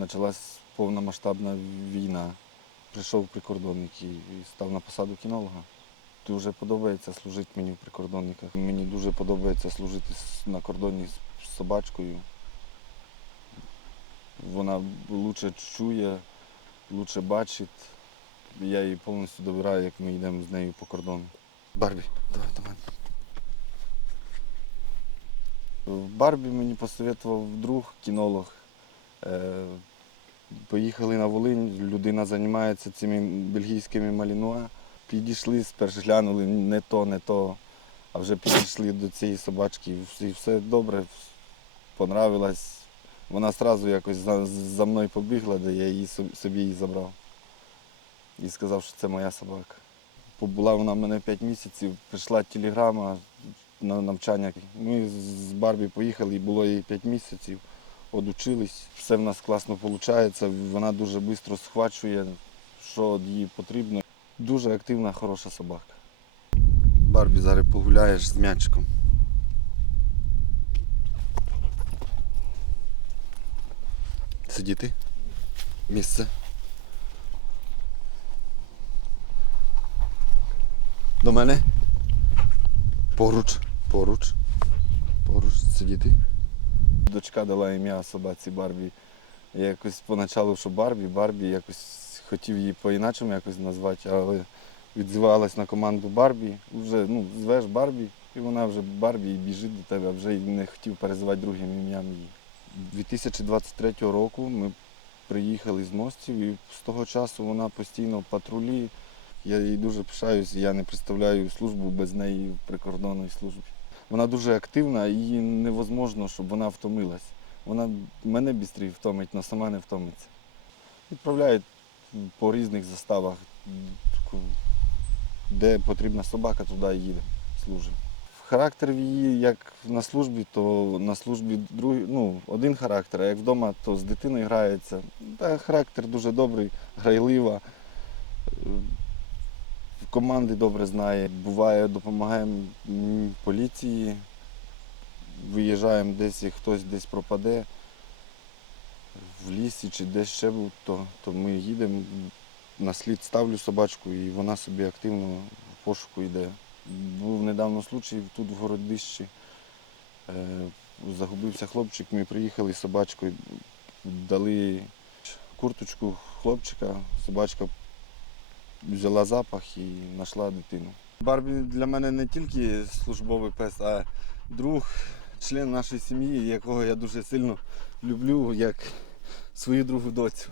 почалась повномасштабна війна. Прийшов прикордонник і став на посаду кінолога. Дуже подобається служити мені в прикордонниках. Мені дуже подобається служити на кордоні з собачкою. Вона краще чує, краще бачить. Я її повністю довіряю, як ми йдемо з нею по кордону. Барбі, давай до мене. В Барбі мені посоветував друг, кінолог. Е, Поїхали на Волинь, людина займається цими бельгійськими малінуа. Підійшли, спершу глянули не то, не то, а вже підійшли до цієї собачки. і все- добре, понравилось. Вона одразу якось за, за мною побігла, де я її собі, її забрав. І сказав, що це моя собака. Побула вона в мене 5 місяців, прийшла телеграма на навчання. Ми з Барбі поїхали, і було їй 5 місяців, одучились. Все в нас класно виходить, вона дуже швидко схвачує, що їй потрібно. Дуже активна, хороша собака. Барбі, зараз погуляєш з м'ячиком. Сидіти. Місце. До мене. Поруч, поруч, поруч сидіти. Дочка дала ім'я собаці Барбі. Я якось поначалу, що Барбі, Барбі, якось хотів її по-іначому якось назвати, але відзивалась на команду Барбі. Вже ну, звеш Барбі, і вона вже Барбі і біжить до тебе, вже не хотів перезивати другим ім'ям її. 2023 року ми приїхали з мостів, і з того часу вона постійно в патрулі. Я їй дуже пишаюсь, я не представляю службу без неї в прикордонній службі. Вона дуже активна, і невозможно, щоб вона втомилась. Вона мене бістрі втомить, але сама не втомиться. Відправляють по різних заставах. Де потрібна собака, туди їде, служить. Характер в її як на службі, то на службі другий, ну, один характер, а як вдома, то з дитиною грається. Та характер дуже добрий, грайлива. Команди добре знає. Буває, допомагаємо поліції, виїжджаємо десь, як хтось десь пропаде в лісі чи десь ще був, то, то ми їдемо, на слід ставлю собачку і вона собі активно в пошуку йде. Був недавно случай тут в городищі. Е, загубився хлопчик, ми приїхали з собачкою, дали курточку хлопчика, собачка взяла запах і знайшла дитину. Барбі для мене не тільки службовий пес, а друг, член нашої сім'ї, якого я дуже сильно люблю, як свою другу доцю.